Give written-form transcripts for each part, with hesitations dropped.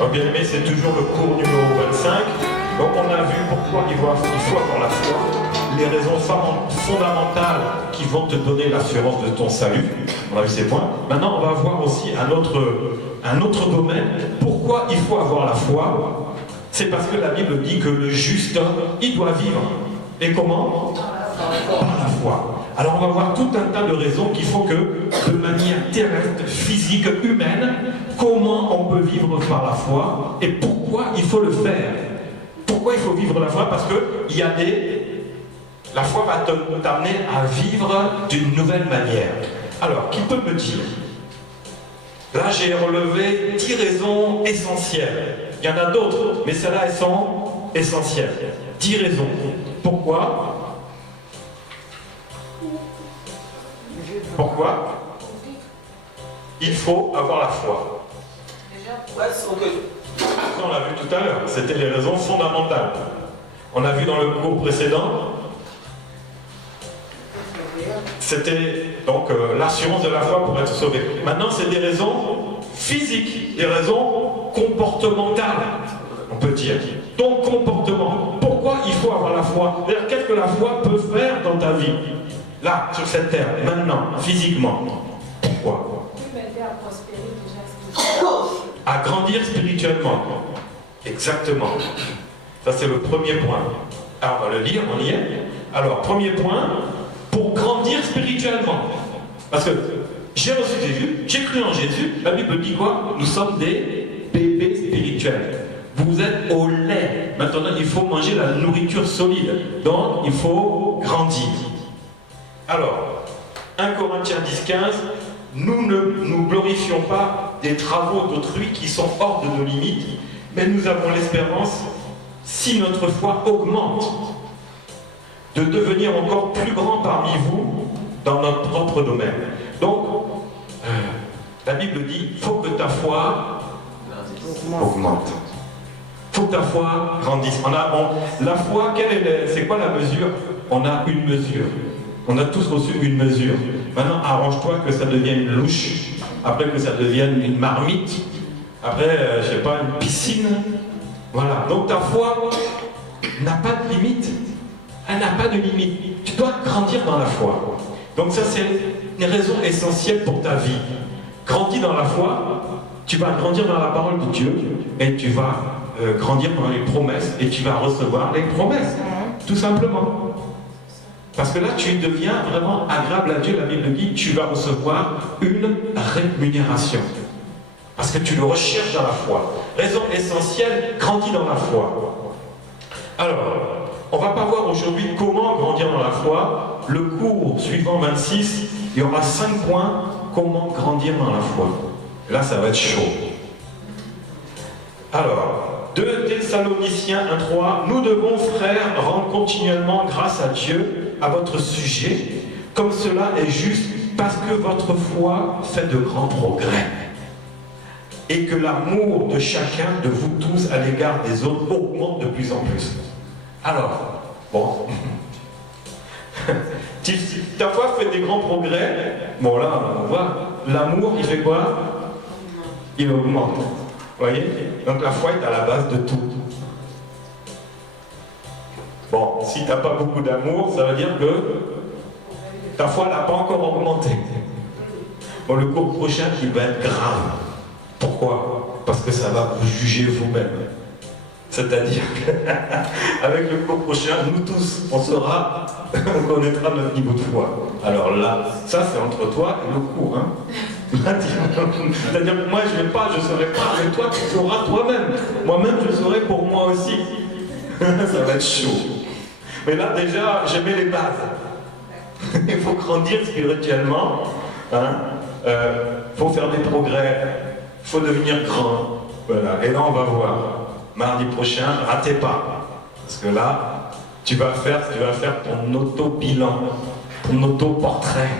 Oh, bien aimé, c'est toujours le cours numéro 25. Donc on a vu pourquoi il faut avoir la foi, les raisons fondamentales qui vont te donner l'assurance de ton salut. On a vu ces points. Maintenant, on va voir aussi un autre domaine. Pourquoi il faut avoir la foi? C'est parce que la Bible dit que le juste homme, il doit vivre. Et comment? Par la foi. Alors on va voir tout un tas de raisons qui font que, de manière terrestre, physique, humaine, comment on peut vivre par la foi et pourquoi il faut le faire. Pourquoi il faut vivre la foi? Parce que la foi va t'amener à vivre d'une nouvelle manière. Alors, qui peut me dire? Là, j'ai relevé 10 raisons essentielles. Il y en a d'autres, mais celles-là, elles sont essentielles. 10 raisons. Pourquoi? Pourquoi il faut avoir la foi? On l'a vu tout à l'heure, c'était les raisons fondamentales. On a vu dans le cours précédent, c'était donc l'assurance de la foi pour être sauvé. Maintenant, c'est des raisons physiques, des raisons comportementales, on peut dire. Donc, comportement. Pourquoi il faut avoir la foi? C'est-à-dire, qu'est-ce que la foi peut faire dans ta vie? Là, sur cette terre, maintenant, physiquement. Pourquoi? À grandir spirituellement. Exactement. Ça, c'est le premier point. Alors, on va le lire, on y est. Alors, premier point, pour grandir spirituellement. Parce que j'ai reçu Jésus, j'ai cru en Jésus. La Bible dit quoi? Nous sommes des bébés spirituels. Vous êtes au lait. Maintenant, il faut manger la nourriture solide. Donc, il faut grandir. Alors, 1 Corinthiens 10-15, nous ne nous glorifions pas des travaux d'autrui qui sont hors de nos limites, mais nous avons l'espérance, si notre foi augmente, de devenir encore plus grand parmi vous dans notre propre domaine. Donc, la Bible dit, il faut que ta foi augmente. Il faut que ta foi grandisse. La foi, c'est quoi la mesure? On a une mesure. On a tous reçu une mesure. Maintenant, arrange-toi que ça devienne une louche, après que ça devienne une marmite, après, je sais pas, une piscine. Voilà. Donc ta foi n'a pas de limite. Elle n'a pas de limite. Tu dois grandir dans la foi. Donc ça, c'est une raison essentielle pour ta vie. Grandis dans la foi, tu vas grandir dans la parole de Dieu, et tu vas grandir dans les promesses, et tu vas recevoir les promesses. Tout simplement. Parce que là, tu deviens vraiment agréable à Dieu. La Bible dit, tu vas recevoir une rémunération. Parce que tu le recherches dans la foi. Raison essentielle, grandis dans la foi. Alors, on ne va pas voir aujourd'hui comment grandir dans la foi. Le cours suivant 26, il y aura 5 points, comment grandir dans la foi. Là, ça va être chaud. Alors, 2 Thessaloniciens 1,3, nous devons, frères, rendre continuellement grâce à Dieu à votre sujet, comme cela est juste, parce que votre foi fait de grands progrès, et que l'amour de chacun de vous tous à l'égard des autres augmente de plus en plus. Alors, bon, ta foi fait des grands progrès, bon là, on voit, l'amour, il fait quoi? Il augmente. Vous voyez? Donc la foi est à la base de tout. Bon, si tu n'as pas beaucoup d'amour, ça veut dire que ta foi n'a pas encore augmenté. Bon, le cours prochain, il va être grave. Pourquoi? Parce que ça va vous juger vous-même. C'est-à-dire qu'avec le cours prochain, nous tous, on connaîtra notre niveau de foi. Alors là, ça c'est entre toi et le cours. Hein. C'est-à-dire que moi je ne saurais pas, mais toi tu sauras toi-même. Moi-même je saurai pour moi aussi. Ça va être chaud. Mais là déjà, j'ai mis les bases. Il faut grandir spirituellement. Hein. Faut faire des progrès. Il faut devenir grand. Voilà. Et là on va voir. Mardi prochain, ratez pas. Parce que là, tu vas faire ton auto-bilan, ton auto-portrait.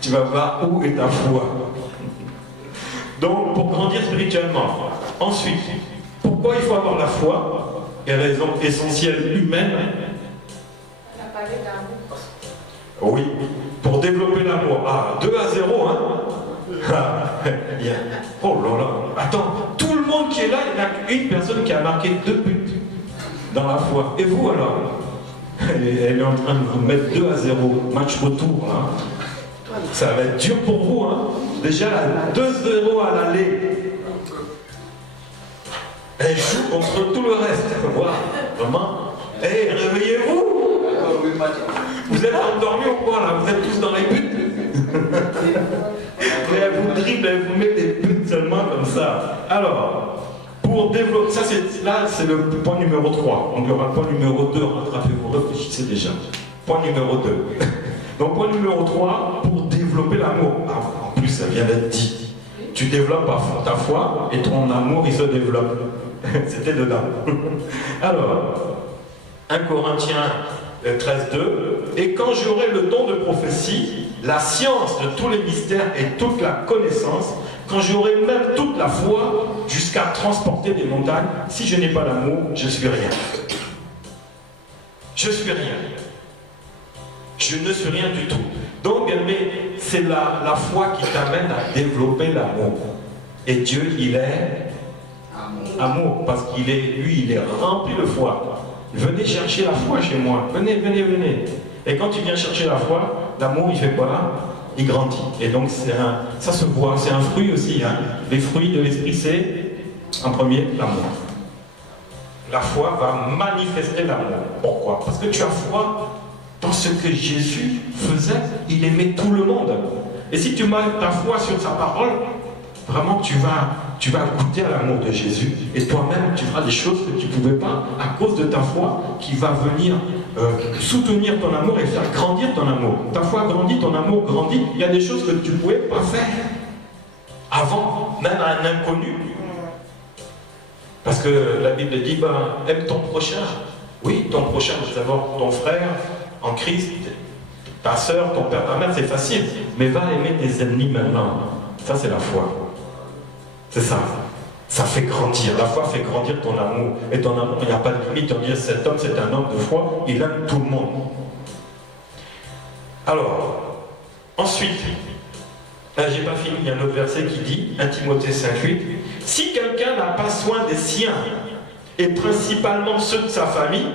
Tu vas voir où est ta foi. Donc, pour grandir spirituellement. Ensuite, pourquoi il faut avoir la foi? Et raison essentielle humaine. On a parlé d'amour. Oui, pour développer l'amour. Ah, 2-0, hein? Oh là là. Attends, tout le monde qui tu es là, il y a une personne qui a marqué 2 buts dans la foi. Et vous alors? Elle est en train de vous mettre 2-0, match retour. Hein. Ça va être dur pour vous. Hein. Déjà 2-0 à l'aller. Elle joue contre tout le reste. Wow. Vraiment. Hey, réveillez-vous. Vous êtes endormis ou quoi là? Vous êtes tous dans les buts. Et elle vous dribble, elle vous met des buts seulement comme ça. Alors, pour développer, ça c'est le point numéro 3. On y aura le point numéro 2, rattrapez-vous, réfléchissez déjà. Point numéro 2. Donc point numéro 3, pour développer l'amour. Ah, en plus, ça vient d'être dit. Tu développes ta foi et ton amour, il se développe. C'était dedans. Alors, 1 Corinthiens 13:2. Et quand j'aurai le don de prophétie, la science de tous les mystères et toute la connaissance, quand j'aurai même toute la foi jusqu'à transporter des montagnes, si je n'ai pas l'amour, je suis rien. Je suis rien. Je ne suis rien du tout. Donc, bien aimé, c'est la foi qui t'amène à développer l'amour. Et Dieu, il est amour, parce qu'il est, lui, il est rempli de foi. Venez chercher la foi chez moi. Venez, venez, venez. Et quand tu viens chercher la foi, l'amour, il fait quoi? Il grandit. Et donc, ça se voit. C'est un fruit aussi. Hein. Les fruits de l'esprit, c'est, en premier, l'amour. La foi va manifester l'amour. Pourquoi? Parce que tu as foi dans ce que Jésus faisait. Il aimait tout le monde. Et si tu mets ta foi sur sa parole, vraiment, tu vas goûter à l'amour de Jésus et toi-même, tu feras des choses que tu ne pouvais pas à cause de ta foi qui va venir soutenir ton amour et faire grandir ton amour. Ta foi grandit, ton amour grandit. Il y a des choses que tu ne pouvais pas faire avant, même à un inconnu. Parce que la Bible dit, aime ton prochain. Oui, ton prochain, d'abord ton frère en Christ, ta soeur, ton père, ta mère, c'est facile. Mais va aimer tes ennemis maintenant. Ça, c'est la foi. C'est ça. Ça fait grandir. La foi fait grandir ton amour. Et ton amour, il n'y a pas de limite. On dit cet homme, c'est un homme de foi. Il aime tout le monde. Alors, ensuite, j'ai pas fini. Il y a un autre verset qui dit, 1 Timothée 5:8, si quelqu'un n'a pas soin des siens, et principalement ceux de sa famille,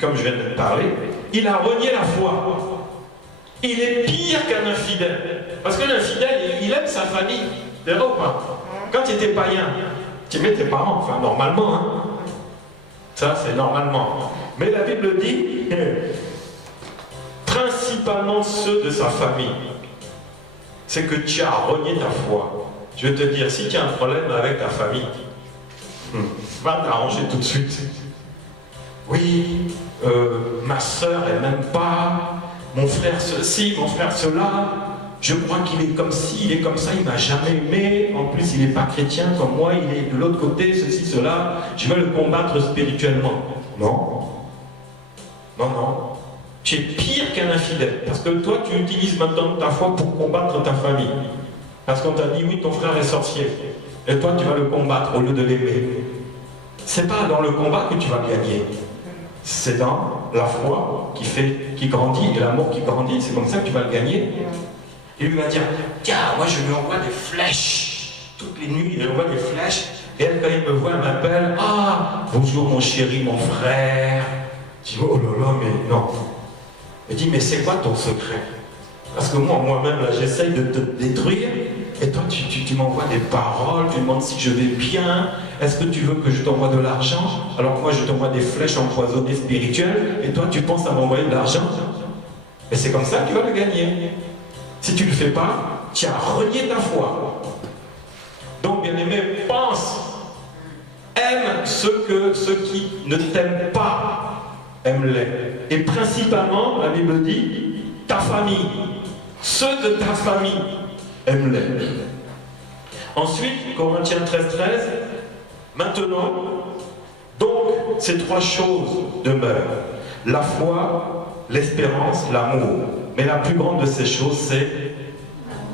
comme je viens de parler, il a renié la foi. Il est pire qu'un infidèle. Parce que l'infidèle, il aime sa famille. C'est vrai ou pas? Quand tu étais païen, tu aimais tes parents, enfin normalement. Hein. Ça, c'est normalement. Mais la Bible dit, principalement ceux de sa famille. C'est que tu as renié ta foi. Je vais te dire, si tu as un problème avec ta famille, va t'arranger tout de suite. Oui, ma soeur, elle m'aime pas. Mon frère ceci, mon frère cela, je crois qu'il est comme ci, il est comme ça, il ne m'a jamais aimé, en plus il n'est pas chrétien comme moi, il est de l'autre côté, ceci, cela, je vais le combattre spirituellement. Non. Non, non. Tu es pire qu'un infidèle, parce que toi tu utilises maintenant ta foi pour combattre ta famille. Parce qu'on t'a dit, oui, ton frère est sorcier, et toi tu vas le combattre au lieu de l'aimer. C'est pas dans le combat que tu vas gagner. C'est dans la foi qui grandit, et l'amour qui grandit, c'est comme ça que tu vas le gagner. Il lui va dire, tiens, moi je lui envoie des flèches. Toutes les nuits, il lui envoie des flèches. Et elle, quand il me voit, elle m'appelle, ah, bonjour mon chéri, mon frère. Je dis, oh là là, mais non. Elle dit, mais c'est quoi ton secret? Parce que moi-même, là, j'essaye de te détruire. Et toi, tu m'envoies des paroles, tu demandes si je vais bien. Est-ce que tu veux que je t'envoie de l'argent? Alors que moi, je t'envoie des flèches empoisonnées spirituelles. Et toi, tu penses à m'envoyer de l'argent? Et c'est comme ça que tu vas le gagner. Si tu ne le fais pas, tu as renié ta foi. Donc, bien aimé, pense. Aime ceux qui ne t'aiment pas. Aime-les. Et principalement, la Bible dit, ta famille. Ceux de ta famille. Aime-les. Ensuite, Corinthiens 13:13. Maintenant, donc, ces 3 choses demeurent. La foi, l'espérance, l'amour. Mais la plus grande de ces choses, c'est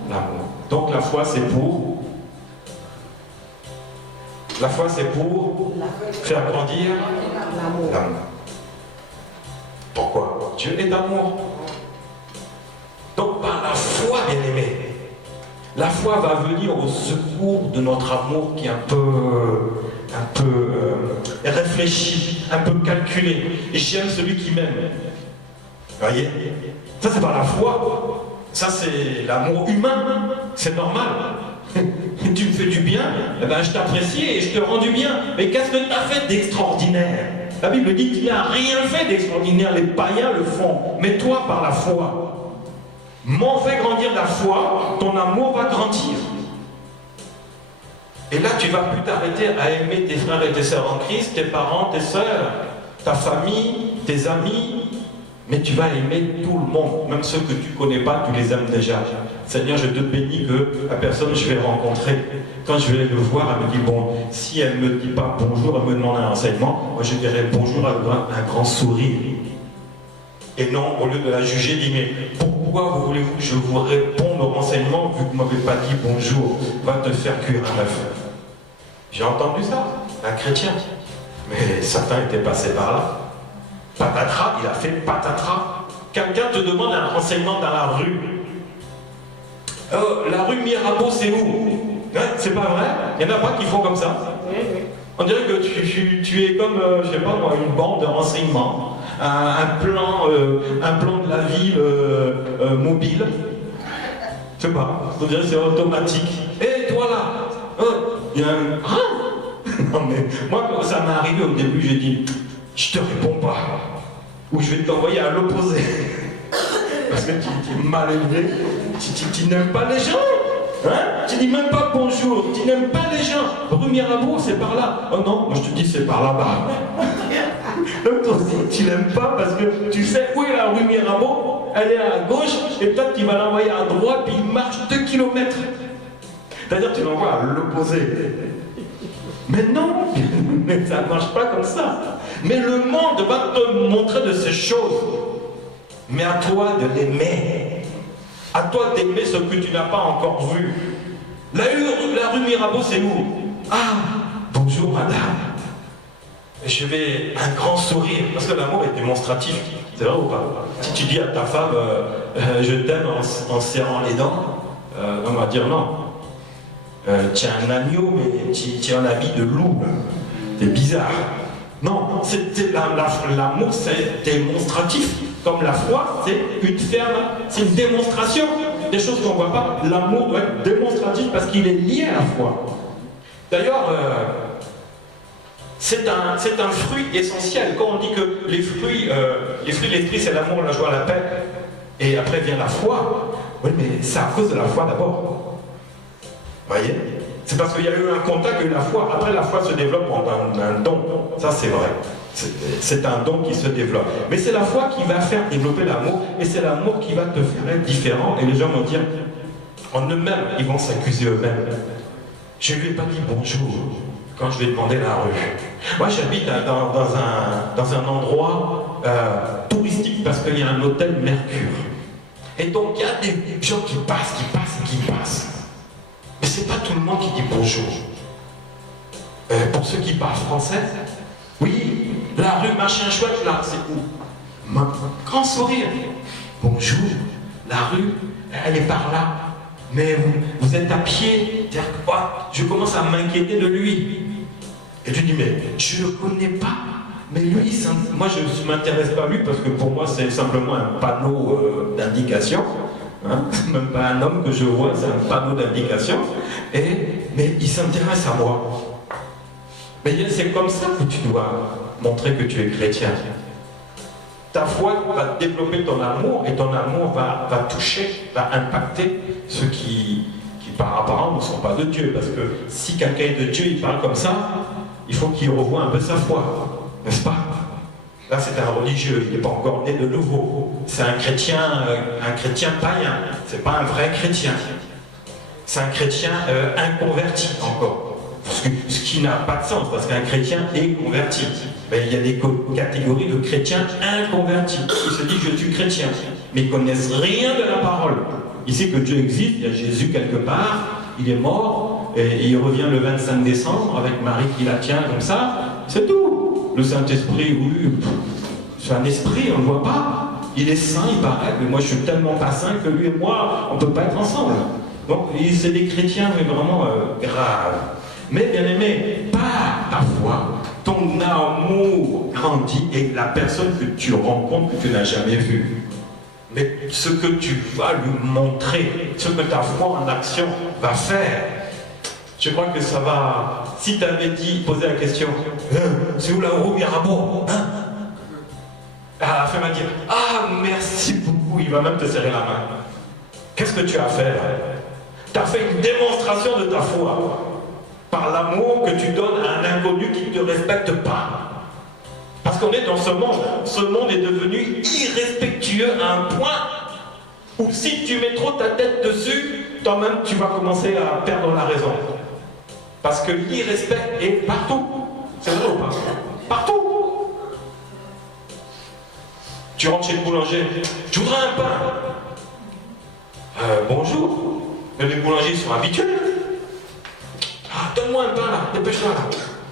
l'amour. Donc la foi, c'est pour... La foi, c'est pour faire grandir l'amour. Pourquoi? Dieu est amour. Donc par la foi, bien aimé, la foi va venir au secours de notre amour qui est un peu un peu réfléchi, un peu calculé. Et j'aime celui qui m'aime. Vous voyez? Ça, c'est pas la foi. Ça, c'est l'amour humain. C'est normal. Tu me fais du bien, eh ben, je t'apprécie et je te rends du bien. Mais qu'est-ce que tu as fait d'extraordinaire? La Bible dit qu'il n'a rien fait d'extraordinaire. Les païens le font. Mais toi, par la foi, m'en fais grandir la foi, ton amour va grandir. Et là, tu vas plus t'arrêter à aimer tes frères et tes sœurs en Christ, tes parents, tes sœurs, ta famille, tes amis. Mais tu vas aimer tout le monde, même ceux que tu ne connais pas, tu les aimes déjà. Seigneur, je te bénis que la personne que je vais rencontrer, quand je vais le voir, elle me dit, bon, si elle ne me dit pas bonjour, elle me demande un renseignement, moi je dirais bonjour avec un grand sourire. Et non, au lieu de la juger, dis, mais pourquoi voulez-vous que je vous réponde au renseignement vu que vous ne m'avez pas dit bonjour? Va te faire cuire un œuf. J'ai entendu ça, un chrétien. Mais Satan était passé par là. Patatras, il a fait patatras. Quelqu'un te demande un renseignement dans la rue. La rue Mirabeau, c'est où? Hein, c'est pas vrai? Il y en a pas qui font comme ça. On dirait que tu es comme, je sais pas moi, une bande de renseignements. Un plan de la ville mobile. Je sais pas. On dirait que c'est automatique. Hé, toi là! Il y a un... Non mais, moi quand ça m'est arrivé au début, j'ai dit... Je te réponds pas. Ou je vais t'envoyer à l'opposé. Parce que tu es mal élevé. Tu n'aimes pas les gens. Hein? Tu dis même pas bonjour. Tu n'aimes pas les gens. Rue Mirabeau, c'est par là. Oh non, moi je te dis c'est par là-bas. Donc toi aussi, tu l'aimes pas parce que tu sais où est la rue Mirabeau. Elle est à gauche et toi tu vas l'envoyer à droite puis il marche 2 km. C'est-à-dire tu l'envoies à l'opposé. Mais non, mais ça ne marche pas comme ça. Mais le monde va te montrer de ces choses. Mais à toi de l'aimer. À toi d'aimer ce que tu n'as pas encore vu. La rue Mirabeau, c'est où? Ah, bonjour madame. Je vais un grand sourire. Parce que l'amour est démonstratif. C'est vrai ou pas? Si tu dis à ta femme, je t'aime en serrant les dents, on va dire non. Tu es un agneau, mais tu es un habit de loup. C'est bizarre. Non, l'amour, c'est démonstratif. Comme la foi, c'est une ferme, c'est une démonstration. Des choses qu'on ne voit pas. L'amour doit être démonstratif parce qu'il est lié à la foi. D'ailleurs, c'est un fruit essentiel. Quand on dit que les fruits de l'esprit, c'est l'amour, la joie, la paix, et après vient la foi, oui, mais c'est à cause de la foi d'abord. Vous voyez? C'est parce qu'il y a eu un contact et la foi. Après, la foi se développe en un don. Ça, c'est vrai. C'est un don qui se développe. Mais c'est la foi qui va faire développer l'amour. Et c'est l'amour qui va te faire être différent. Et les gens vont dire, en eux-mêmes, ils vont s'accuser eux-mêmes. Je ne lui ai pas dit bonjour quand je lui ai demandé la rue. Moi, j'habite dans un endroit touristique parce qu'il y a un hôtel Mercure. Et donc, il y a des gens qui passent. Mais c'est pas tout le monde qui dit bonjour. Pour ceux qui parlent français, oui, la rue machin chouette là, c'est où? Grand sourire. Bonjour, la rue, elle est par là. Mais vous êtes à pied. Je commence à m'inquiéter de lui. Et tu dis, mais je ne le connais pas. Mais lui, moi je ne m'intéresse pas à lui parce que pour moi c'est simplement un panneau d'indication. Hein, c'est même pas un homme que je vois, c'est un panneau d'indication. Mais il s'intéresse à moi. Mais c'est comme ça que tu dois montrer que tu es chrétien. Ta foi va développer ton amour et ton amour va toucher, va impacter ceux qui par apparence ne sont pas de Dieu. Parce que si quelqu'un est de Dieu, il parle comme ça, il faut qu'il revoie un peu sa foi, n'est-ce pas? Là, c'est un religieux, il n'est pas encore né de nouveau. C'est un chrétien païen. C'est pas un vrai chrétien. C'est un chrétien inconverti encore. Ce qui n'a pas de sens, parce qu'un chrétien est converti. Mais il y a des catégories de chrétiens inconvertis. Ils se disent je suis chrétien, mais ils ne connaissent rien de la parole. Ils savent que Dieu existe, il y a Jésus quelque part, il est mort, et il revient le 25 décembre avec Marie qui la tient comme ça, c'est tout. Le Saint-Esprit, oui, c'est un esprit, on ne le voit pas. Il est saint, il paraît, mais moi je suis tellement pas saint que lui et moi, on ne peut pas être ensemble. Donc c'est des chrétiens, mais vraiment graves. Mais bien aimé, pas ta foi, ton amour grandit et la personne que tu rencontres que tu n'as jamais vue. Mais ce que tu vas lui montrer, ce que ta foi en action va faire, je crois que ça va. Si tu avais posé la question, c'est où la roue Mirabeau, hein? À la fin, il va dire, ah, merci beaucoup, il va même te serrer la main. Qu'est-ce que tu as fait là? Tu as fait une démonstration de ta foi par l'amour que tu donnes à un inconnu qui ne te respecte pas. Parce qu'on est dans ce monde. Ce monde est devenu irrespectueux à un point où si tu mets trop ta tête dessus, toi-même tu vas commencer à perdre la raison. Parce que l'irrespect est partout. C'est vrai ou pas? Partout. Tu rentres chez le boulanger, je voudrais un pain. Bonjour. Mais les boulangers sont habitués. Ah, donne-moi un pain là, dépêche-toi là.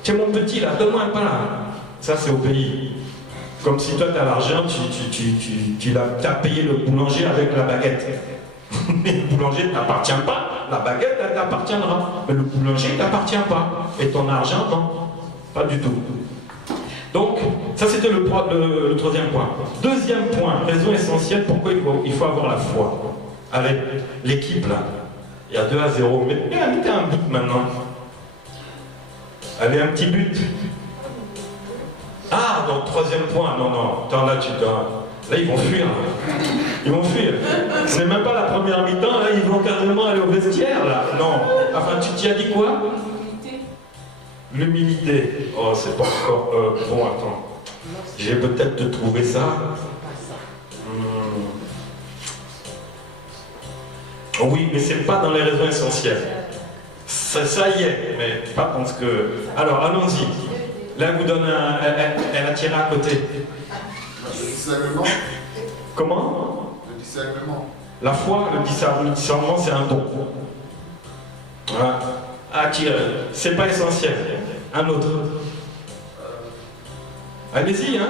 C'est mon petit là, donne-moi un pain là. Ça c'est au pays. Comme si toi tu as l'argent, tu as payé le boulanger avec la baguette. Mais le boulanger ne t'appartient pas. La baguette elle t'appartiendra. Mais le boulanger ne t'appartient pas. Et ton argent, non. Pas du tout. Donc, ça c'était le troisième point. Deuxième point, raison essentielle pourquoi il faut avoir la foi. Allez, l'équipe là, il y a 2-0, mettez un but maintenant. Allez, un petit but. Ah, dans le troisième point, non, là ils vont fuir. Ils vont fuir. C'est même pas la première mi-temps, là ils vont carrément aller au vestiaire là. Non, enfin tu t'y as dit quoi? L'humilité. Oh, c'est pas encore. Bon, attends. J'ai peut-être trouvé ça. Oui, mais c'est pas dans les raisons essentielles. Ça y est, mais pas dans ce que. Alors, allons-y. Là, elle vous donne elle a tiré à côté. Le discernement. Comment? Le discernement. La foi, le discernement, c'est un don. Voilà. C'est pas essentiel. Un autre. Allez-y, hein.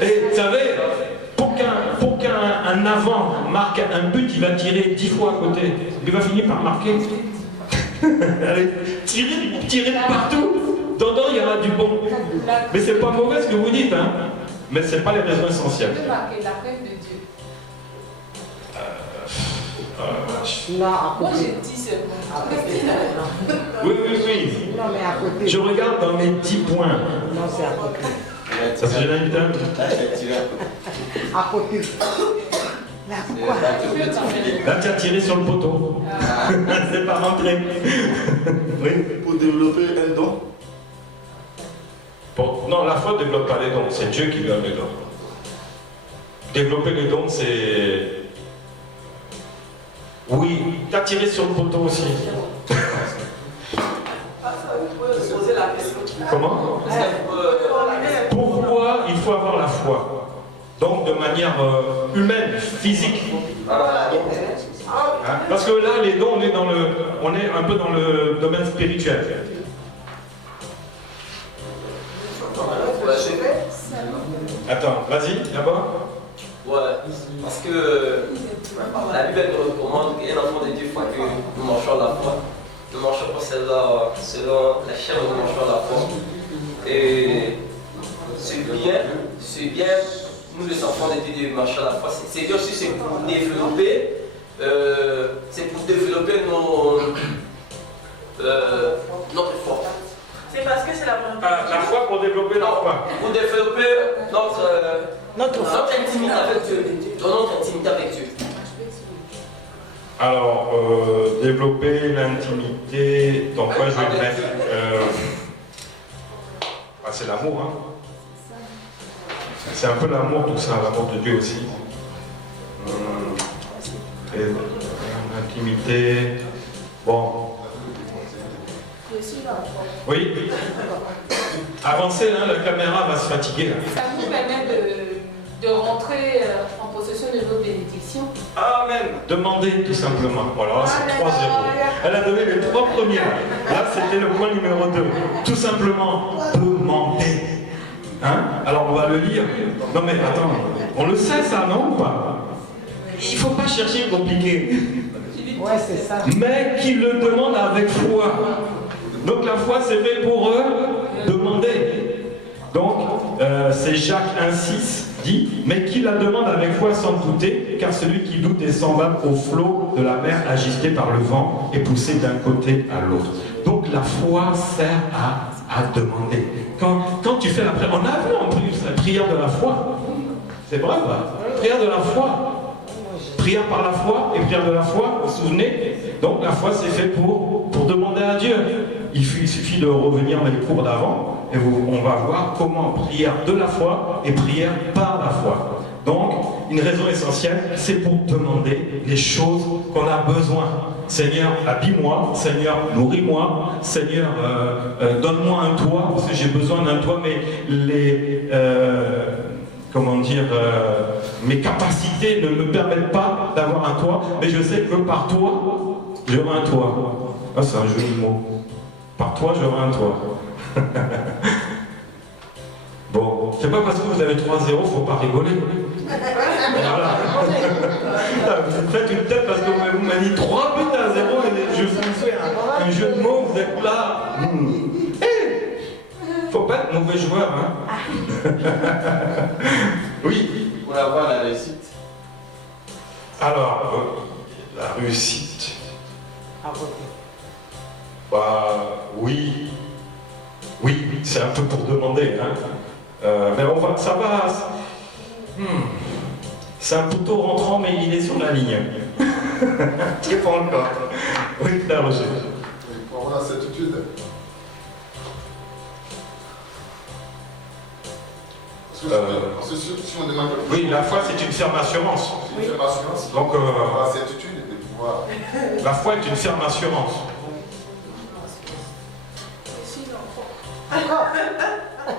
Et vous savez, pour qu'un avant marque un but, il va tirer 10 fois à côté. Il va finir par marquer. Allez, tirer de partout. Dedans, il y aura du bon. Mais c'est pas mauvais ce que vous dites, hein. Mais c'est pas les raisons essentielles. De marquer la reine de Dieu. Non, à Moi côté. j'ai dit seulement. Oui. Non, mais à côté. Je regarde dans mes 10 points. Non, c'est à côté. Ça se gêne une table. À côté. Mais pourquoi? Là, tu as tiré sur le poteau. C'est pas rentré. Oui. Pour développer un don. Non, la foi ne développe pas les dons. C'est Dieu qui donne les dons. Développer les dons, c'est. Oui, tu as tiré sur le poteau aussi. Comment? Pourquoi il faut avoir la foi? Donc de manière humaine, physique. Hein? Parce que là, les dons, on est un peu dans le domaine spirituel. Attends, vas-y, d'abord. Ouais, parce que la Bible nous recommande qu'un enfant de Dieu, faut que nous marchons la foi. Nous marchons pas selon la chair, nous marchons la foi. Et c'est bien, nous les enfants de Dieu, marchons la foi. C'est bien aussi, c'est pour développer notre foi. C'est parce que c'est la volonté. La foi pour développer la foi. Pour développer notre intimité avec Dieu. Notre intimité avec Dieu. Alors, développer l'intimité, donc quoi je vais le mettre c'est l'amour, hein. C'est un peu l'amour tout ça, l'amour de Dieu aussi. Et l'intimité, bon. Oui. Avancez, hein, la caméra va se fatiguer. Là. Ça nous permet de rentrer en possession de nos bénédictions. Amen. Demandez tout simplement. Voilà, c'est 3-0. Elle a donné les 3 premiers. Là, c'était le point numéro 2. Tout simplement, demandez. Hein? Alors, on va le lire. Non mais attends, on le sait ça, non ou pas? Il ne faut pas chercher compliqué. Ouais, c'est ça. Mais qu'ils le demandent avec foi. Donc la foi, c'est fait pour eux Donc, c'est Jacques 1,6 dit, mais qui la demande avec foi sans douter, car celui qui doute est semblable au flot de la mer agité par le vent et poussé d'un côté à l'autre. Donc la foi sert à demander. Quand tu fais la prière, on a vu en plus la prière de la foi. C'est vrai, prière de la foi. Prière par la foi et prière de la foi, vous vous souvenez? Donc la foi c'est fait pour demander à Dieu. Il suffit de revenir dans les cours d'avant et on va voir comment prière de la foi et prière par la foi. Donc une raison essentielle, c'est pour demander les choses qu'on a besoin. Seigneur, habille-moi, Seigneur, nourris-moi, Seigneur, donne-moi un toit, parce que j'ai besoin d'un toit, mais mes capacités ne me permettent pas d'avoir un toit, mais je sais que par toi, j'aurai un toit. Ah, c'est un joli mot. Par toi, j'aurai un toit. Bon, c'est pas parce que vous avez 3-0, faut pas rigoler. Voilà. Vous faites une tête parce que vous m'avez dit 3 buts à 0 et je vous fais un jeu de mots, vous êtes là. Faut pas être mauvais joueur, hein. Oui. Pour avoir la réussite. Alors, la réussite. Bah, oui. Oui, c'est un peu pour demander, hein. Mais ça va. C'est un poteau rentrant, mais il est sur la ligne. Tu es pas encore. Oui, Claire Roger. Pour avoir la certitude. Parce que si on demande. Oui, la foi, c'est une ferme assurance. C'est une ferme assurance. Donc, avoir la certitude et de pouvoir. La foi est une ferme assurance.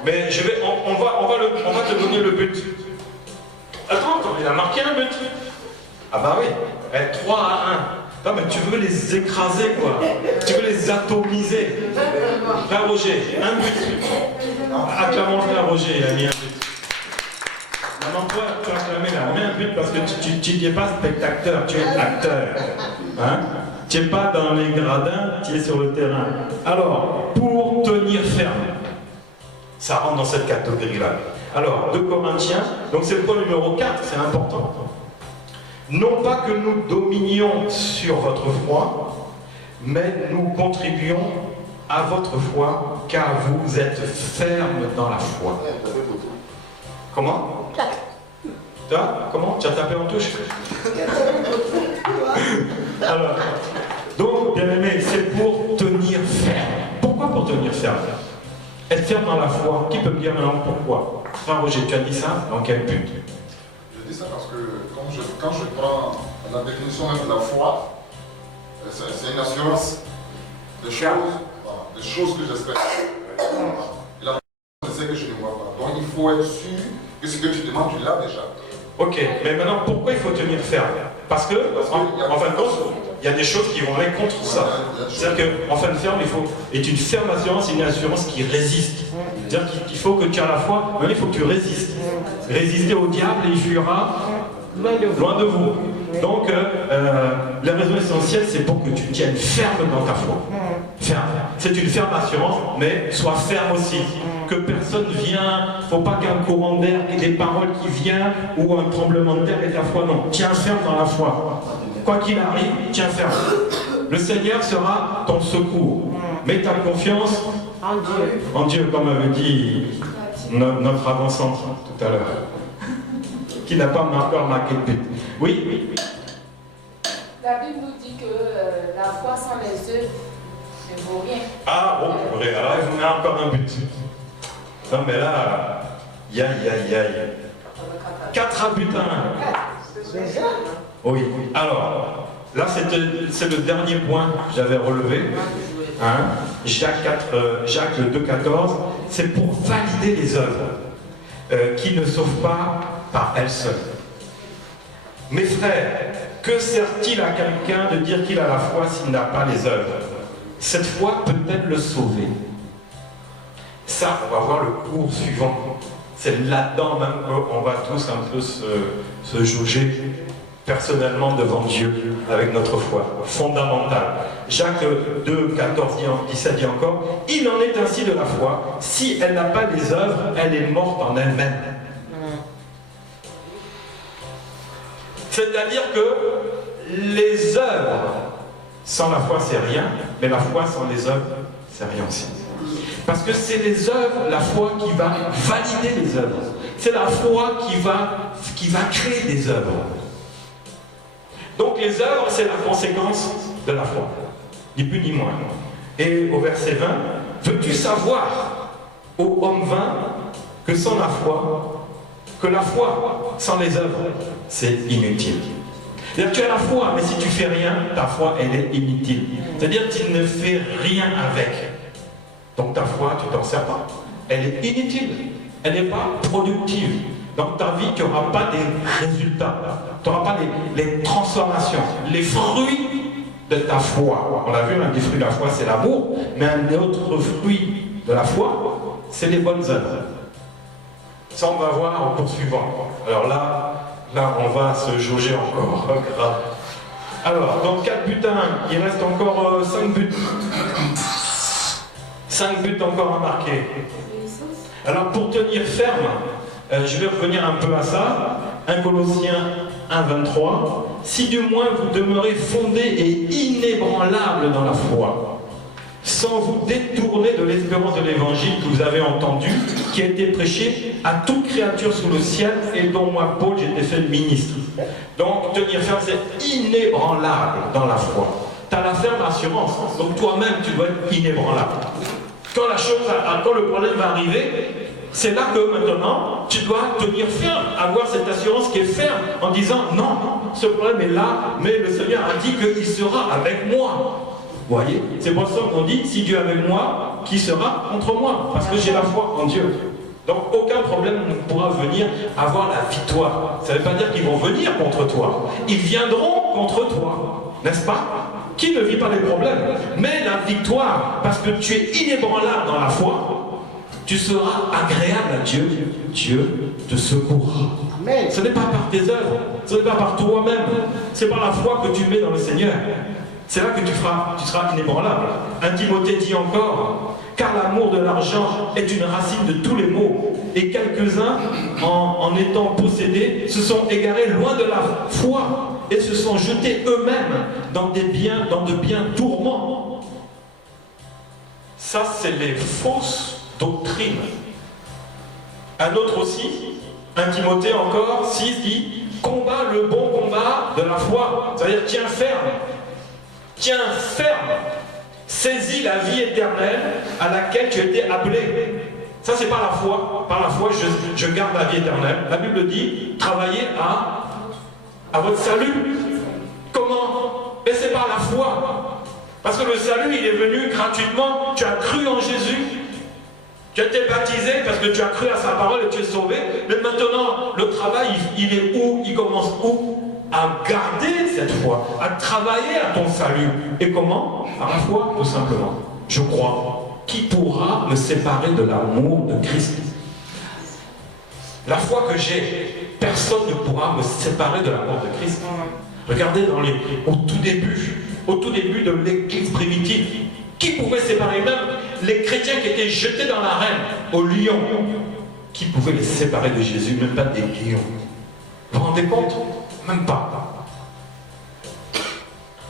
Mais on va te donner le but. Attends, il a marqué un but. Ah bah oui, 3 à 1. Non mais tu veux les écraser quoi. Tu veux les atomiser. Frère Roger, un but. Acclamons frère Roger, il a mis un but. Maintenant toi, tu as acclamé là, mets un but parce que tu n'es pas spectateur, tu es acteur. Hein? Tu n'es pas dans les gradins, tu es sur le terrain. Alors, pour tenir ferme, ça rentre dans cette catégorie-là. Alors, 2 Corinthiens, donc c'est le point numéro 4, c'est important. Non pas que nous dominions sur votre foi, mais nous contribuons à votre foi, car vous êtes ferme dans la foi. Comment? Comment? Tu as tapé en touche? Alors, donc, bien aimé, c'est pour tenir ferme. Pourquoi pour tenir ferme? Être ferme dans la foi. Qui peut me dire maintenant pourquoi? Frère Roger, tu as dit ça? Dans quel but? Je dis ça parce que quand je prends la définition même de la foi, c'est une assurance de choses que j'espère. Et la foi, je sais que je ne vois pas. Donc il faut être sûr que ce que tu demandes, tu l'as déjà. Ok, mais maintenant pourquoi il faut tenir ferme? Parce que, en fin de compte, il y a des choses qui vont aller contre ça. C'est-à-dire qu'en fin de ferme, est une ferme assurance, une assurance qui résiste. C'est-à-dire qu'il faut que tu aies la foi, mais il faut que tu résistes. Résister au diable et il fuira loin de vous. Donc, la raison essentielle, c'est pour que tu tiennes ferme dans ta foi. Ferme. C'est une ferme assurance, mais sois ferme aussi. Que personne vienne, il ne faut pas qu'un courant d'air et des paroles qui viennent ou un tremblement de terre et ta foi. Non, tiens ferme dans la foi. Quoi qu'il arrive, tiens ferme. Le Seigneur sera ton secours. Mets ta confiance en Dieu, comme avait dit notre avançante tout à l'heure, qui n'a pas encore marqué de but. Oui. La Bible nous dit que la foi sans les œuvres ne vaut rien. Ah bon, alors il vous met encore un but. Non mais là, aïe. 4 à but à 1. Déjà? Oui. Alors, là c'est le dernier point que j'avais relevé. Hein? Jacques 2,14, c'est pour valider les œuvres qui ne sauvent pas par elles seules. Mes frères, que sert-il à quelqu'un de dire qu'il a la foi s'il n'a pas les œuvres? Cette foi peut-elle le sauver? Ça, on va voir le cours suivant. C'est là-dedans même qu'on va tous un peu se jauger. personnellement devant Dieu avec notre foi, fondamentale. Jacques 2, 14, 17 dit encore, il en est ainsi de la foi, si elle n'a pas les œuvres, elle est morte en elle-même. C'est-à-dire que les œuvres, sans la foi c'est rien, mais la foi sans les œuvres, c'est rien aussi. Parce que c'est les œuvres, la foi qui va valider les œuvres. C'est la foi qui va créer des œuvres. Donc les œuvres, c'est la conséquence de la foi. Ni plus ni moins. Et au verset 20, veux-tu savoir, ô homme vain, que sans la foi, sans les œuvres, c'est inutile. C'est-à-dire que tu as la foi, mais si tu fais rien, ta foi, elle est inutile. C'est-à-dire que tu ne fais rien avec. Donc ta foi, tu t'en sers pas. Elle est inutile. Elle n'est pas productive. Dans ta vie, tu n'auras pas des résultats. Tu n'auras pas les transformations, les fruits de ta foi. On l'a vu, un des fruits de la foi, c'est l'amour. Mais un autre fruit de la foi, c'est les bonnes œuvres. Ça, on va voir au cours suivant. Alors là, on va se jauger encore. Grave. Alors, dans 4 buts à 1, il reste encore 5 buts. 5 buts encore à marquer. Alors, pour tenir ferme, je vais revenir un peu à ça. 1 Colossiens 1, 23. Si du moins vous demeurez fondés et inébranlables dans la foi, sans vous détourner de l'espérance de l'évangile que vous avez entendu, qui a été prêché à toute créature sous le ciel et dont moi, Paul, j'ai été fait ministre. Donc, tenir ferme, c'est inébranlable dans la foi. Tu as la ferme assurance, donc toi-même, tu dois être inébranlable. Quand le problème va arriver, c'est là que maintenant, tu dois tenir ferme, avoir cette assurance qui est ferme, en disant, non, ce problème est là, mais le Seigneur a dit qu'il sera avec moi. Vous voyez, c'est pour ça qu'on dit, si Dieu est avec moi, qui sera contre moi? Parce que j'ai la foi en Dieu. Donc aucun problème ne pourra venir avoir la victoire. Ça ne veut pas dire qu'ils vont venir contre toi. Ils viendront contre toi. N'est-ce pas? Qui ne vit pas les problèmes? Mais la victoire, parce que tu es inébranlable dans la foi, tu seras agréable à Dieu. Dieu te secourra. Amen. Ce n'est pas par tes œuvres, ce n'est pas par toi-même, c'est par la foi que tu mets dans le Seigneur. C'est là que tu seras inébranlable. 1 Timothée dit encore, car l'amour de l'argent est une racine de tous les maux, et quelques-uns, en étant possédés, se sont égarés loin de la foi, et se sont jetés eux-mêmes dans de biens tourments. Ça, c'est les fausses doctrines. Un autre aussi, 1 Timothée encore, 6 dit, combat le bon combat de la foi. C'est-à-dire, tiens ferme, saisis la vie éternelle à laquelle tu as été appelé. Ça, c'est par la foi. Par la foi, je garde la vie éternelle. La Bible dit, travaillez à votre salut. Comment? Mais c'est par la foi. Parce que le salut, il est venu gratuitement. Tu as cru en Jésus. Tu as été baptisé parce que tu as cru à sa parole et tu es sauvé. Mais maintenant, le travail, il est où? Il commence où? À garder cette foi, à travailler à ton salut. Et comment? Par la foi, tout simplement. Je crois. Qui pourra me séparer de l'amour de Christ? La foi que j'ai, personne ne pourra me séparer de l'amour de Christ. Regardez au tout début de l'église primitive, qui pouvait séparer même les chrétiens qui étaient jetés dans l'arène, au lion, qui pouvait les séparer de Jésus? Même pas des lions. Vous vous rendez compte? Même pas.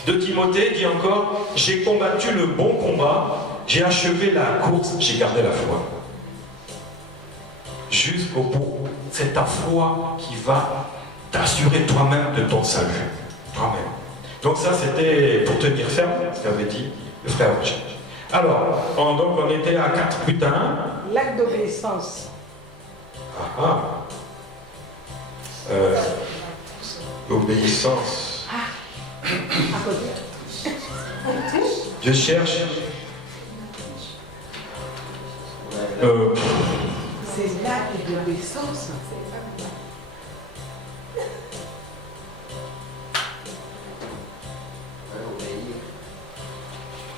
2 Timothée dit encore, j'ai combattu le bon combat, j'ai achevé la course, j'ai gardé la foi. Jusqu'au bout. C'est ta foi qui va t'assurer toi-même de ton salut. Toi-même. Donc ça, c'était pour tenir ferme, ce qu'avait dit le frère Roger. Alors, donc on était à 4 buts à 1. L'acte d'obéissance. L'obéissance. À côté. Je cherche. C'est l'acte d'obéissance.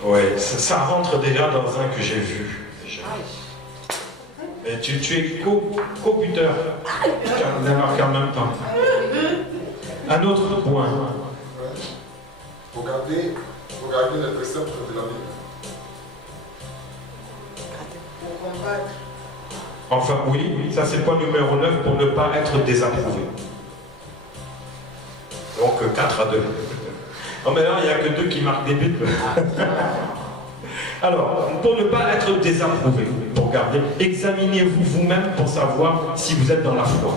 Ouais, ça rentre déjà dans un que j'ai vu. Déjà. Et tu es co-buteur. Tu as marqué en même temps. Un autre point. Il faut garder les préceptes de la Bible. Pour combattre. Enfin, oui, ça c'est point numéro 9 pour ne pas être désapprouvé. Donc 4 à 2. Non mais là, il n'y a que 2 qui marquent des buts. Alors, pour ne pas être désapprouvé, pour garder, examinez-vous vous-même pour savoir si vous êtes dans la foi.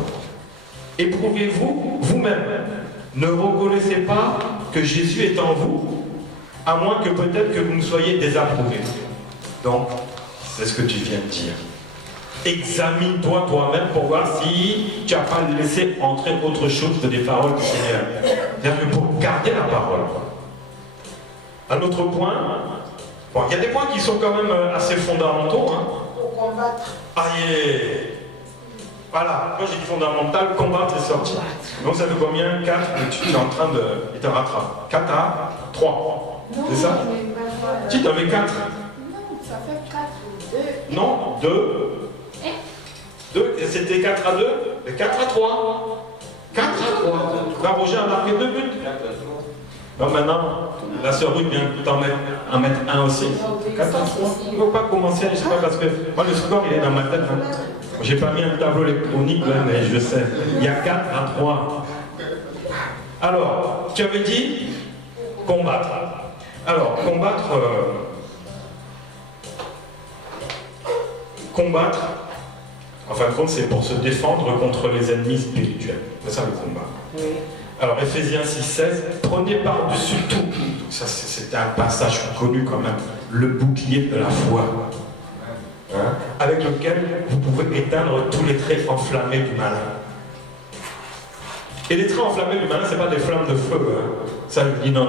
Éprouvez-vous vous-même. Ne reconnaissez pas que Jésus est en vous, à moins que peut-être que vous ne soyez désapprouvé. Donc, c'est ce que tu viens de dire. Examine-toi toi-même pour voir si tu n'as pas laissé entrer autre chose que des paroles du Seigneur. C'est-à-dire que pour garder la parole. Un autre point, bon, il y a des points qui sont quand même assez fondamentaux. Hein. Pour combattre. Aïe. Voilà, moi j'ai dit fondamental, combattre et sortir. Donc ça fait combien? 4, tu es en train de... Il te rattrape. 4 à 3. C'est ça? Tu t'en avais 4. Non, ça fait 4 ou 2. Non, 2. 2, et c'était 4 à 2. Et 4 à 3. 4 à 3. Là, Roger a marqué 2 buts. Non, maintenant, la sœur Ruth vient en mettre un aussi. 4 à 3. Il ne faut pas commencer, je ne sais pas parce que moi le score il est dans ma tête. Hein. J'ai pas mis un tableau électronique là, mais je sais. Il y a 4 à 3. Alors, tu avais dit combattre. Alors, combattre, en fin de compte, c'est pour se défendre contre les ennemis spirituels. C'est ça le combat. Oui. Alors, Ephésiens 6,16, prenez par-dessus tout. Ça, c'est un passage connu quand même. Le bouclier de la foi. Hein, avec lequel vous pouvez éteindre tous les traits enflammés du malin. Et les traits enflammés du malin, ce n'est pas des flammes de feu. Hein. Ça, je dis non.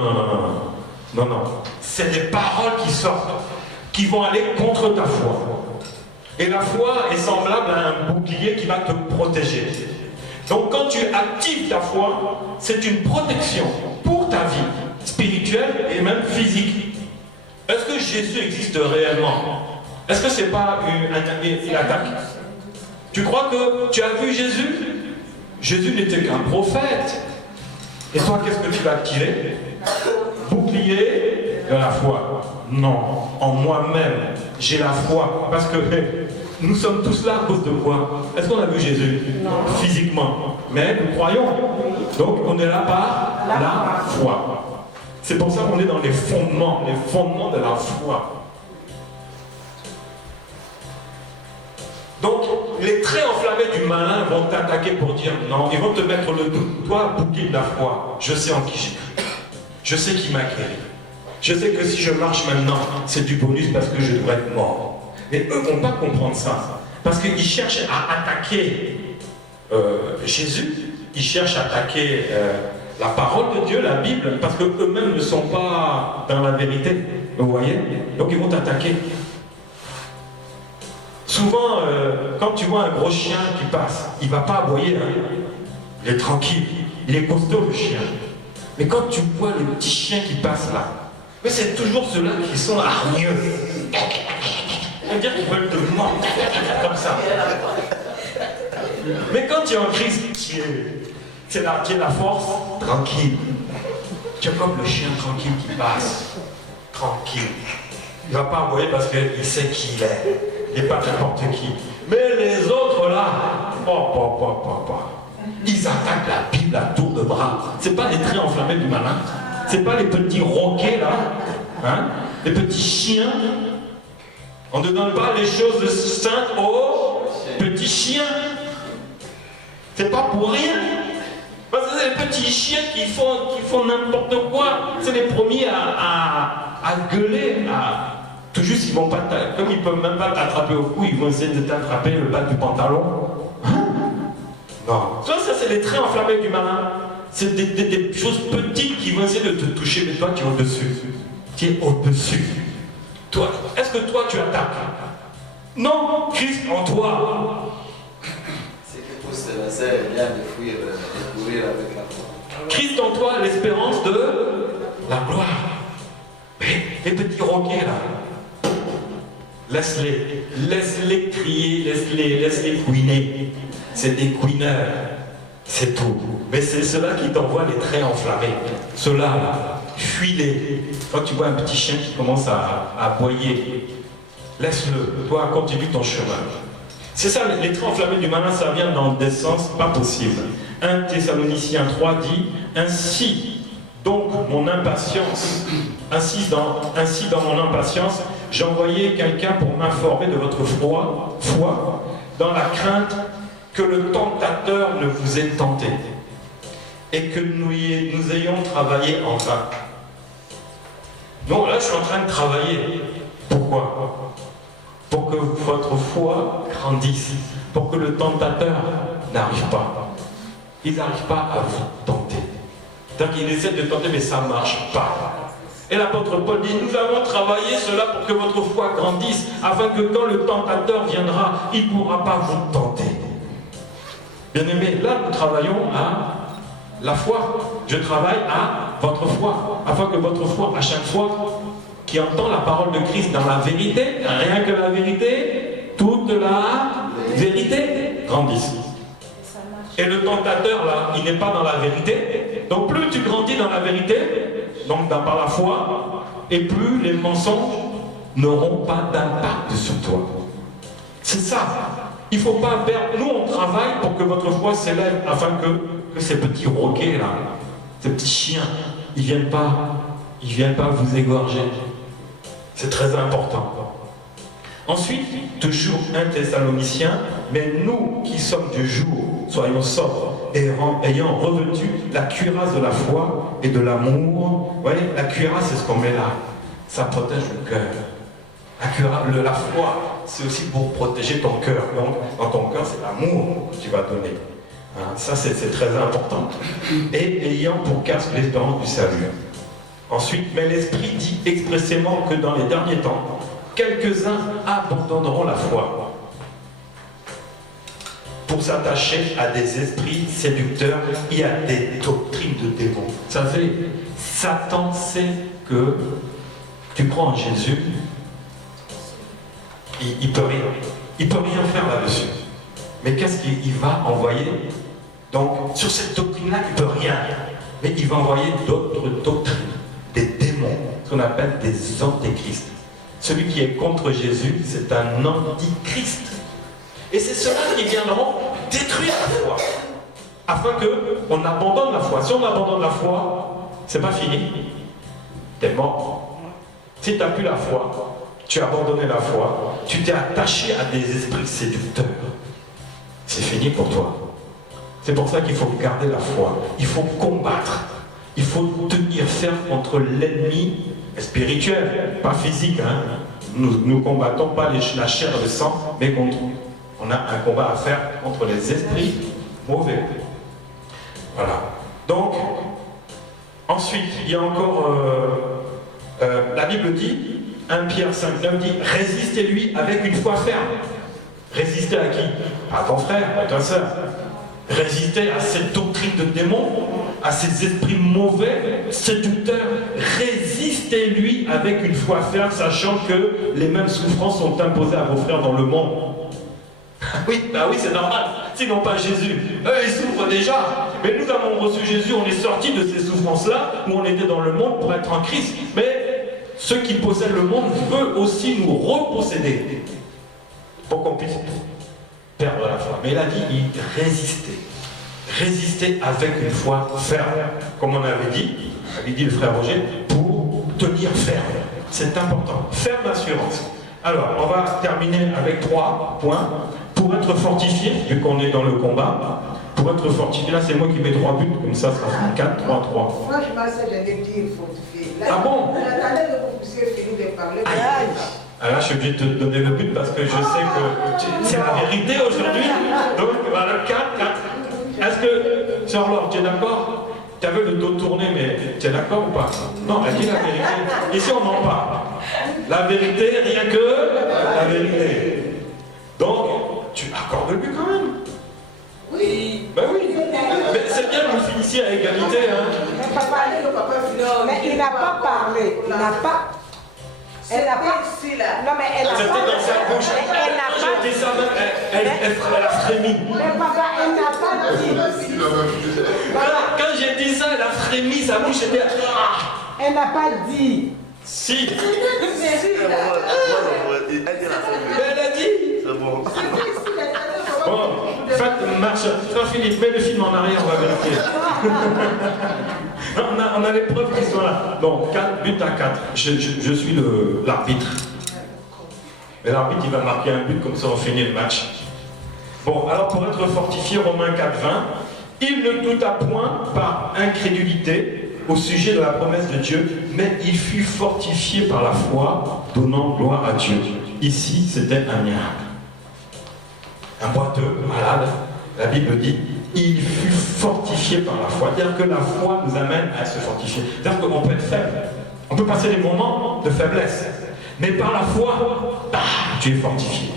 C'est des paroles qui sortent, qui vont aller contre ta foi. Et la foi est semblable à un bouclier qui va te protéger. Donc quand tu actives ta foi, c'est une protection pour ta vie spirituelle et même physique. Est-ce que Jésus existe réellement? Est-ce que c'est pas une attaque? Tu crois que tu as vu Jésus? Jésus n'était qu'un prophète. Et toi, qu'est-ce que tu vas tirer? Bouclier de la foi. Non, en moi-même, j'ai la foi. Parce que nous sommes tous là à cause de quoi? Est-ce qu'on a vu Jésus? Non. Physiquement. Mais nous croyons. Donc on est là par la foi. C'est pour ça qu'on est dans les fondements de la foi. Donc, les traits enflammés du malin vont t'attaquer pour dire non, ils vont te mettre le doute. Toi, bouclier de la foi, je sais en qui j'ai cru. Je sais qui m'a guéri. Je sais que si je marche maintenant, c'est du bonus parce que je dois être mort. Mais eux ne vont pas comprendre ça. Parce qu'ils cherchent à attaquer Jésus, ils cherchent à attaquer la parole de Dieu, la Bible, parce qu'eux-mêmes ne sont pas dans la vérité. Vous voyez? Donc ils vont t'attaquer. Souvent, quand tu vois un gros chien qui passe, il ne va pas aboyer. Hein. Il est tranquille, il est costaud le chien. Mais quand tu vois le petit chien qui passe là, mais c'est toujours ceux-là qui sont hargneux. C'est-à-dire qu'ils veulent te mordre comme ça. Mais quand tu es en Christ, tu es la force, tranquille. Tu es comme le chien tranquille qui passe. Tranquille. Il ne va pas aboyer parce qu'il sait qui il est. Il n'est pas n'importe qui. Mais les autres là, ils attaquent la Bible à tour de bras. Ce n'est pas les traits enflammés du malin. Ce n'est pas les petits roquets là. Hein? Les petits chiens. On ne donne pas les choses saintes aux petits chiens. C'est pas pour rien. Parce que c'est les petits chiens qui font n'importe quoi. C'est les premiers à gueuler, tout juste, ils vont pas comme ils peuvent même pas t'attraper au cou, ils vont essayer de t'attraper le bas du pantalon. Hein? Non. Ça c'est les traits enflammés du malin. C'est des choses petites qui vont essayer de te toucher, mais toi tu es au-dessus. Tu es au-dessus. Toi, est-ce que toi tu attaques? Non, Christ en toi. C'est qui pousse la sœur bien de découvrir avec la foi. Christ en toi, l'espérance de la gloire. Mais les petits roquets là, laisse-les crier, laisse-les couiner. C'est des couineurs. C'est tout. Mais c'est cela qui t'envoie les traits enflammés. Cela, fuis-les. Quand tu vois un petit chien qui commence à aboyer, laisse-le. Toi, continue ton chemin. C'est ça, les traits enflammés du malin, ça vient dans des sens pas possibles. 1 Thessaloniciens 3 dit, ainsi donc mon impatience, ainsi dans mon impatience, j'ai envoyé quelqu'un pour m'informer de votre foi, dans la crainte que le tentateur ne vous ait tenté et que nous ayons travaillé en vain. Donc là, je suis en train de travailler. Pourquoi? Pour que votre foi grandisse, pour que le tentateur n'arrive pas. Il n'arrive pas à vous tenter. C'est-à-dire qu'il essaie de tenter, mais ça ne marche pas. Et l'apôtre Paul dit, nous avons travaillé cela pour que votre foi grandisse, afin que quand le tentateur viendra, il ne pourra pas vous tenter. Bien-aimés, là nous travaillons à la foi. Je travaille à votre foi, afin que votre foi, à chaque fois qui entend la parole de Christ dans la vérité, rien que la vérité, toute la vérité grandisse. Et le tentateur, là, il n'est pas dans la vérité. Donc plus tu grandis dans la vérité, donc par la foi, et plus les mensonges n'auront pas d'impact sur toi. C'est ça. Il ne faut pas perdre. Nous, on travaille pour que votre foi s'élève, afin que ces petits roquets, là, ces petits chiens, ils ne viennent pas vous égorger. C'est très important. Ensuite, toujours 1 Thessaloniciens, mais nous qui sommes du jour, soyons sobres, et ayant revêtu la cuirasse de la foi et de l'amour. Vous voyez, la cuirasse, c'est ce qu'on met là. Ça protège le cœur. La cuirasse, la foi, c'est aussi pour protéger ton cœur. Donc, dans ton cœur, c'est l'amour que tu vas donner. Hein, ça, c'est très important. Et ayant pour casque l'espérance du salut. Ensuite, mais l'Esprit dit expressément que dans les derniers temps, quelques-uns abandonneront la foi pour s'attacher à des esprits séducteurs et à des doctrines de démons. Vous savez, Satan sait que tu crois en Jésus, il peut rien. Il peut rien faire là-dessus. Mais qu'est-ce qu'il va envoyer? Donc, sur cette doctrine-là, il ne peut rien. Mais il va envoyer d'autres doctrines, des démons, ce qu'on appelle des antéchrists. Celui qui est contre Jésus, c'est un antichrist. Et c'est ceux-là qui viendront détruire la foi, afin qu'on abandonne la foi. Si on abandonne la foi, c'est pas fini. T'es mort. Si tu n'as plus la foi, tu as abandonné la foi, tu t'es attaché à des esprits séducteurs. C'est fini pour toi. C'est pour ça qu'il faut garder la foi. Il faut combattre. Il faut tenir ferme contre l'ennemi spirituel, pas physique. Hein. Nous ne combattons pas la chair et le sang, mais on a un combat à faire contre les esprits mauvais. Voilà. Donc, ensuite, il y a encore... la Bible dit, 1 Pierre 5,9 dit, résistez-lui avec une foi ferme. Résister à qui? À ton frère, à ta soeur. Résister à cette doctrine de démons, à ces esprits mauvais, séducteurs. Résistez-lui avec une foi ferme, sachant que les mêmes souffrances sont imposées à vos frères dans le monde. Oui, bah oui, c'est normal. S'ils n'ont pas Jésus, eux, ils souffrent déjà. Mais nous avons reçu Jésus, on est sortis de ces souffrances-là, où on était dans le monde pour être en Christ. Mais ceux qui possèdent le monde veulent aussi nous reposséder, pour qu'on puisse perdre la foi. Mais il a dit, résister. Résister avec une foi ferme. Comme on avait dit le frère Roger, pour tenir ferme. C'est important. Ferme assurance. Alors, on va terminer avec 3 points. Pour être fortifié, vu qu'on est dans le combat, pour être fortifié, là c'est moi qui mets 3 buts, comme ça fait 4, 3, 3. Franchement, ça j'allais dire fortifié. Là, Ah bon? J'attendais que vous puissiez finir de parler. Ah là, je suis obligé de te donner le but parce que je sais que c'est la vérité aujourd'hui. Donc voilà, 4, 4. Est-ce que, Sœur Laure, tu es d'accord? Tu avais le dos tourné, mais tu es d'accord ou pas? Non, elle dit la vérité. Ici, on ment pas. La vérité, rien que la vérité. Donc, tu accordes-lui quand même. Oui. Ben oui. Mais c'est bien que vous finissiez à égalité. Hein. Mais papa, mais il n'a pas parlé. Il n'a pas. Elle n'a pas. Ici, là. Non, mais elle n'a C'était pas. dans sa bouche. Elle n'a pas dit ça, elle a frémi. Mais papa, elle n'a pas dit. Quand j'ai dit ça, elle a frémi, sa bouche était... Elle n'a pas dit. Si. Elle Elle a dit. C'est bon. Bon, faites marche. Jean-Philippe, mets le film en arrière, on va vérifier. on a les preuves qui sont là. Bon, 4 buts à 4. Je suis l'arbitre. Mais l'arbitre, il va marquer un but, comme ça on finit le match. Bon, alors pour être fortifié, Romains 4, 20, il ne douta point par incrédulité au sujet de la promesse de Dieu, mais il fut fortifié par la foi, donnant gloire à Dieu. Ici, c'était un miracle. Un boiteux, malade, la Bible dit, il fut fortifié par la foi. C'est-à-dire que la foi nous amène à se fortifier. C'est-à-dire qu'on peut être faible. On peut passer des moments de faiblesse. Mais par la foi, tu es fortifié.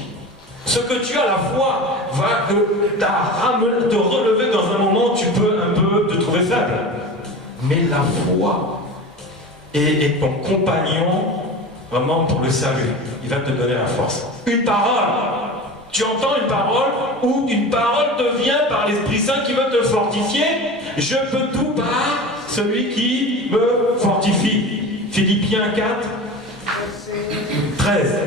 Ce que tu as, la foi, va te relever dans un moment où tu peux un peu te trouver faible. Mais la foi est ton compagnon vraiment pour le salut. Il va te donner la force. Une parole. Tu entends une parole ou une parole te vient par l'Esprit Saint qui veut te fortifier. Je peux tout par celui qui me fortifie. Philippiens 4, 13.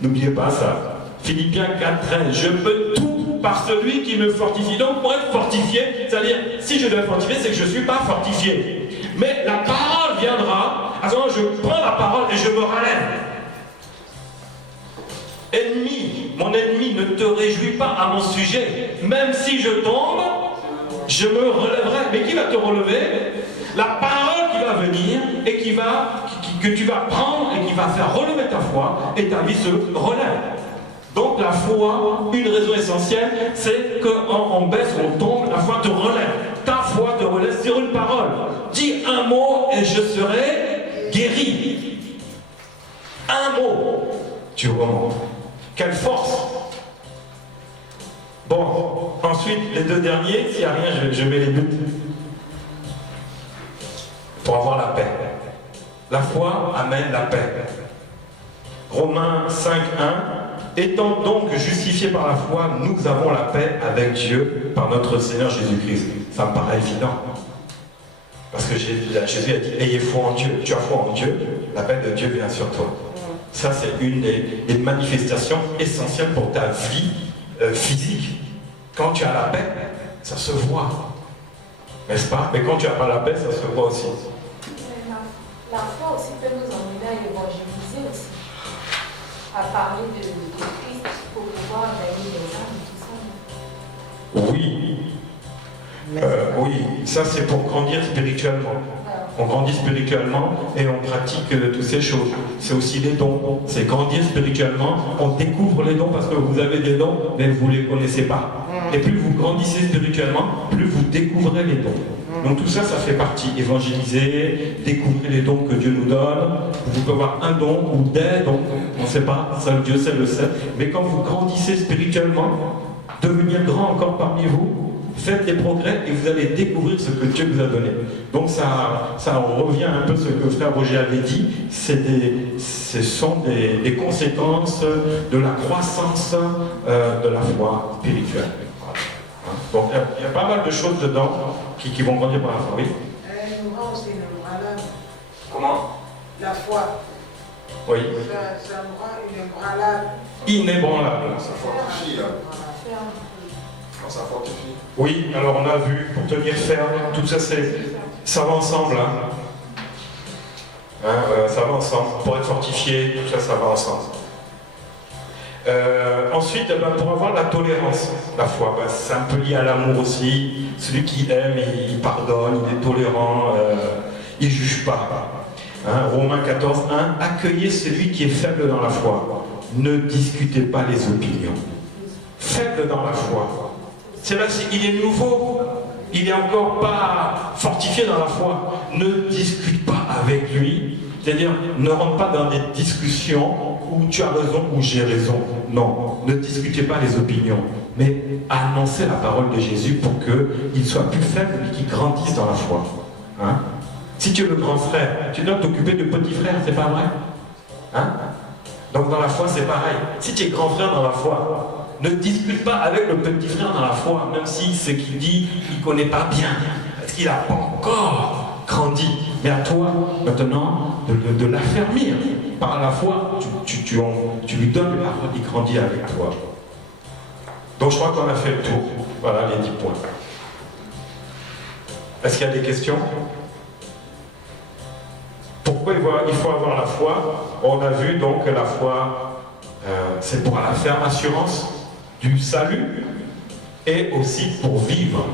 N'oubliez pas ça. Philippiens 4, 13. Je peux tout par celui qui me fortifie. Donc pour être fortifié, c'est-à-dire si je dois être fortifié, c'est que je ne suis pas fortifié. Mais la parole viendra. À ce moment, je prends la parole et je me relève. Ennemi, mon ennemi, ne te réjouis pas à mon sujet. Même si je tombe, je me relèverai. Mais qui va te relever? La parole qui va venir et que tu vas prendre et qui va faire relever ta foi et ta vie se relève. Donc la foi, une raison essentielle, c'est qu'on baisse, on tombe, la foi te relève. Ta foi te relève sur une parole. Dis un mot et je serai guéri. Un mot. Tu remontes. Quelle force! Bon, ensuite, les deux derniers, s'il n'y a rien, je mets les buts. Pour avoir la paix. La foi amène la paix. Romains 5, 1. Étant donc justifiés par la foi, nous avons la paix avec Dieu par notre Seigneur Jésus-Christ. Ça me paraît évident. Parce que Jésus a dit, ayez foi en Dieu. Tu as foi en Dieu, la paix de Dieu vient sur toi. Ça, c'est une des manifestations essentielles pour ta vie physique. Quand tu as la paix, ça se voit. N'est-ce pas? Mais quand tu n'as pas la paix, ça se voit aussi. La foi aussi peut nous emmener à évangéliser aussi. À parler de Christ pour pouvoir gagner les âmes et tout ça. Oui. Oui, ça c'est pour grandir spirituellement. On grandit spirituellement et on pratique toutes ces choses. C'est aussi les dons. C'est grandir spirituellement. On découvre les dons parce que vous avez des dons, mais vous ne les connaissez pas. Et plus vous grandissez spirituellement, plus vous découvrez les dons. Donc tout ça, ça fait partie. Évangéliser, découvrir les dons que Dieu nous donne. Vous pouvez avoir un don ou des dons. On ne sait pas, seul Dieu sait le sait. Mais quand vous grandissez spirituellement, devenir grand encore parmi vous, faites des progrès et vous allez découvrir ce que Dieu vous a donné. Donc ça revient un peu à ce que frère Roger avait dit, ce sont des conséquences de la croissance de la foi spirituelle. Voilà. Donc il y a pas mal de choses dedans qui vont grandir par la foi. Oui. Elle nous rend aussi inébranlable. Comment? La foi. Oui. Ça nous rend inébranlable. Inébranlable. Ça fortifie. Ça fortifie. Oui, alors on a vu, pour tenir ferme, tout ça ça va ensemble. Ça va ensemble. Pour être fortifié, tout ça, ça va ensemble. Ensuite, pour avoir la tolérance, la foi, c'est un peu lié à l'amour aussi. Celui qui aime, il pardonne, il est tolérant, il ne juge pas. Romains 14, 1, accueillez celui qui est faible dans la foi. Ne discutez pas les opinions. Faible dans la foi. C'est là, il est nouveau, il n'est encore pas fortifié dans la foi. Ne discute pas avec lui, c'est-à-dire ne rentre pas dans des discussions où tu as raison ou j'ai raison. Non, ne discutez pas les opinions, mais annoncez la parole de Jésus pour qu'il soit plus faible et qu'il grandisse dans la foi. Si tu es le grand frère, tu dois t'occuper du petit frère, c'est pas vrai? Donc dans la foi, c'est pareil. Si tu es grand frère dans la foi, ne discute pas avec le petit frère dans la foi, même si ce qu'il dit, il ne connaît pas bien, parce qu'il n'a pas encore grandi. Mais à toi, maintenant, de l'affermir par la foi, tu lui donnes la parole, il grandit avec toi. Donc je crois qu'on a fait le tour. Voilà les 10 points. Est-ce qu'il y a des questions? Pourquoi il faut avoir la foi? On a vu donc que la foi, c'est pour la ferme assurance du salut et aussi pour vivre.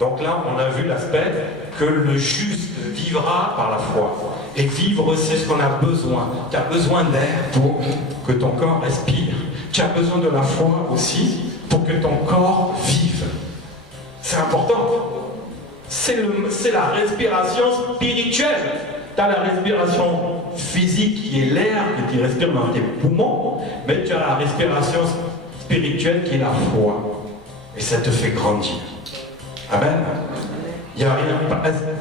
Donc là, on a vu l'aspect que le juste vivra par la foi. Et vivre, c'est ce qu'on a besoin. Tu as besoin d'air pour que ton corps respire. Tu as besoin de la foi aussi pour que ton corps vive. C'est important. C'est la respiration spirituelle. Tu as la respiration physique qui est l'air que tu respires dans tes poumons, mais tu as la respiration spirituelle qui est la foi. Et ça te fait grandir. Amen. Il n'y a rien,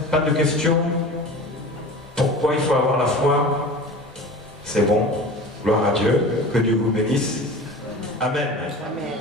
pas de questions. Pourquoi il faut avoir la foi? C'est bon. Gloire à Dieu. Que Dieu vous bénisse. Amen. Amen.